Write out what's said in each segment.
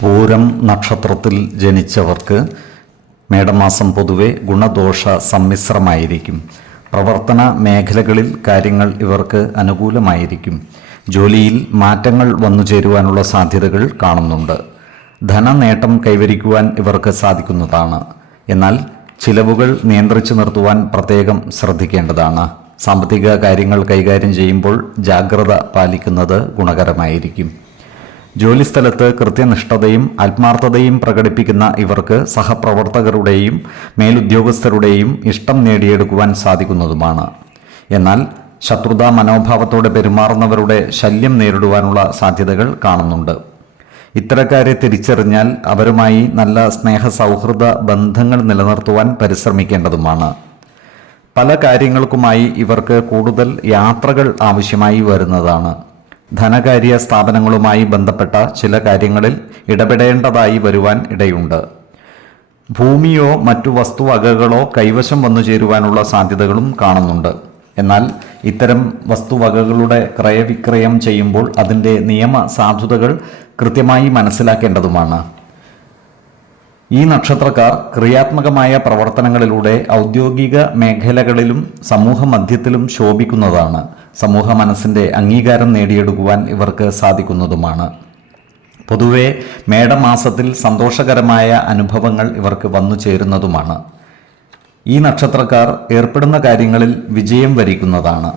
പൂരം നക്ഷത്രത്തിൽ ജനിച്ചവർക്ക് മേടമാസം പൊതുവെ ഗുണദോഷ സമ്മിശ്രമായിരിക്കും. പ്രവർത്തന മേഖലകളിൽ കാര്യങ്ങൾ ഇവർക്ക് അനുകൂലമായിരിക്കും. ജോലിയിൽ മാറ്റങ്ങൾ വന്നു ചേരുവാനുള്ള സാധ്യതകൾ കാണുന്നുണ്ട്. ധനനേട്ടം കൈവരിക്കുവാൻ ഇവർക്ക് സാധിക്കുന്നതാണ്. എന്നാൽ ചിലവുകൾ നിയന്ത്രിച്ചു നിർത്തുവാൻ പ്രത്യേകം ശ്രദ്ധിക്കേണ്ടതാണ്. സാമ്പത്തിക കാര്യങ്ങൾ കൈകാര്യം ചെയ്യുമ്പോൾ ജാഗ്രത പാലിക്കുന്നത് ഗുണകരമായിരിക്കും. ജോലിസ്ഥലത്ത് കൃത്യനിഷ്ഠതയും ആത്മാർത്ഥതയും പ്രകടിപ്പിക്കുന്ന ഇവർക്ക് സഹപ്രവർത്തകരുടെയും മേലുദ്യോഗസ്ഥരുടെയും ഇഷ്ടം നേടിയെടുക്കുവാൻ സാധിക്കുന്നതുമാണ്. എന്നാൽ ശത്രുതാ മനോഭാവത്തോടെ പെരുമാറുന്നവരുടെ ശല്യം നേരിടുവാനുള്ള സാധ്യതകൾ കാണുന്നുണ്ട്. ഇത്തരക്കാരെ തിരിച്ചറിഞ്ഞാൽ അവരുമായി നല്ല സ്നേഹ സൗഹൃദ ബന്ധങ്ങൾ നിലനിർത്തുവാൻ പരിശ്രമിക്കേണ്ടതുമാണ്. പല കാര്യങ്ങൾക്കുമായി ഇവർക്ക് കൂടുതൽ യാത്രകൾ ആവശ്യമായി വരുന്നതാണ്. ധനകാര്യ സ്ഥാപനങ്ങളുമായി ബന്ധപ്പെട്ട ചില കാര്യങ്ങളിൽ ഇടപെടേണ്ടതായി വരുവാൻ ഇടയുണ്ട്. ഭൂമിയോ മറ്റു വസ്തുവകകളോ കൈവശം വന്നു ചേരുവാനുള്ള സാധ്യതകളും കാണുന്നുണ്ട്. എന്നാൽ ഇത്തരം വസ്തുവകകളുടെ ക്രയവിക്രയം ചെയ്യുമ്പോൾ അതിന്റെ നിയമ സാധുതകൾ കൃത്യമായി മനസ്സിലാക്കേണ്ടതുമാണ്. ഈ നക്ഷത്രക്കാർ ക്രിയാത്മകമായ പ്രവർത്തനങ്ങളിലൂടെ ഔദ്യോഗിക മേഖലകളിലും സമൂഹ മധ്യത്തിലും ശോഭിക്കുന്നതാണ്. സമൂഹ മനസ്സിന്റെ അംഗീകാരം നേടിയെടുക്കുവാൻ ഇവർക്ക് സാധിക്കുന്നതുമാണ്. പൊതുവെ മേടമാസത്തിൽ സന്തോഷകരമായ അനുഭവങ്ങൾ ഇവർക്ക് വന്നു ചേരുന്നതുമാണ്. ഈ നക്ഷത്രക്കാർ ഏർപ്പെടുന്ന കാര്യങ്ങളിൽ വിജയം വരിക്കുന്നതാണ്.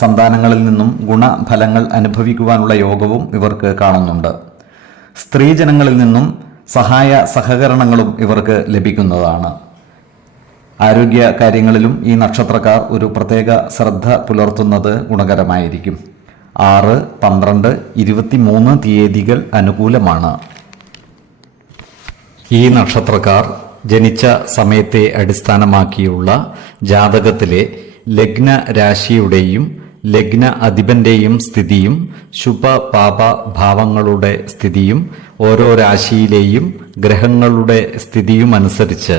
സന്താനങ്ങളിൽ നിന്നും ഗുണഫലങ്ങൾ അനുഭവിക്കുവാനുള്ള യോഗവും ഇവർക്ക് കാണുന്നുണ്ട്. സ്ത്രീജനങ്ങളിൽ നിന്നും സഹായ സഹകരണങ്ങളും ഇവർക്ക് ലഭിക്കുന്നതാണ്. ആരോഗ്യ കാര്യങ്ങളിലും ഈ നക്ഷത്രക്കാർ ഒരു പ്രത്യേക ശ്രദ്ധ പുലർത്തുന്നത് ഗുണകരമായിരിക്കും. ആറ് പന്ത്രണ്ട് ഇരുപത്തിമൂന്ന് തീയതികൾ അനുകൂലമാണ്. ഈ നക്ഷത്രക്കാർ ജനിച്ച സമയത്തെ അടിസ്ഥാനമാക്കിയുള്ള ജാതകത്തിലെ ലഗ്ന രാശിയുടെയും ലഗ്ന അധിപന്റെയും സ്ഥിതിയും ശുഭ പാപ ഭാവങ്ങളുടെ സ്ഥിതിയും ഓരോ രാശിയിലെയും ഗ്രഹങ്ങളുടെ സ്ഥിതിയും അനുസരിച്ച്